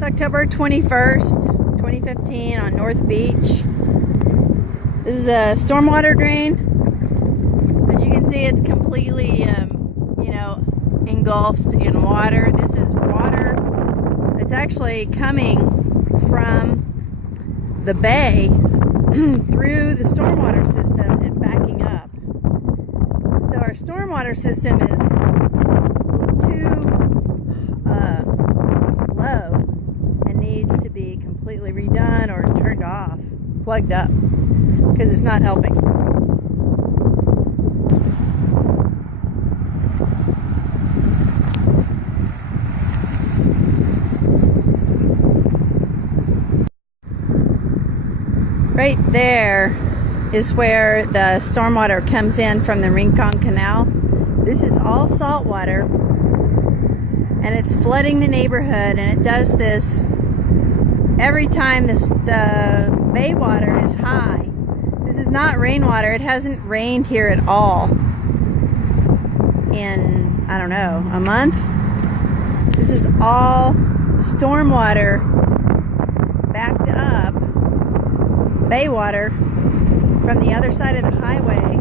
It's October 21st, 2015 on North Beach. This is a stormwater drain. As you can see, it's completely, engulfed in water. This is water that's actually coming from the bay through the stormwater system and backing up. So our stormwater system is too low and needs to be completely redone or turned off, plugged up, because it's not helping. Right there is where the stormwater comes in from the Rincon Canal. This is all salt water, and it's flooding the neighborhood, and it does this every time the bay water is high. This is not rainwater. It hasn't rained here at all in, I don't know, a month. This is all stormwater backed up bay water from the other side of the highway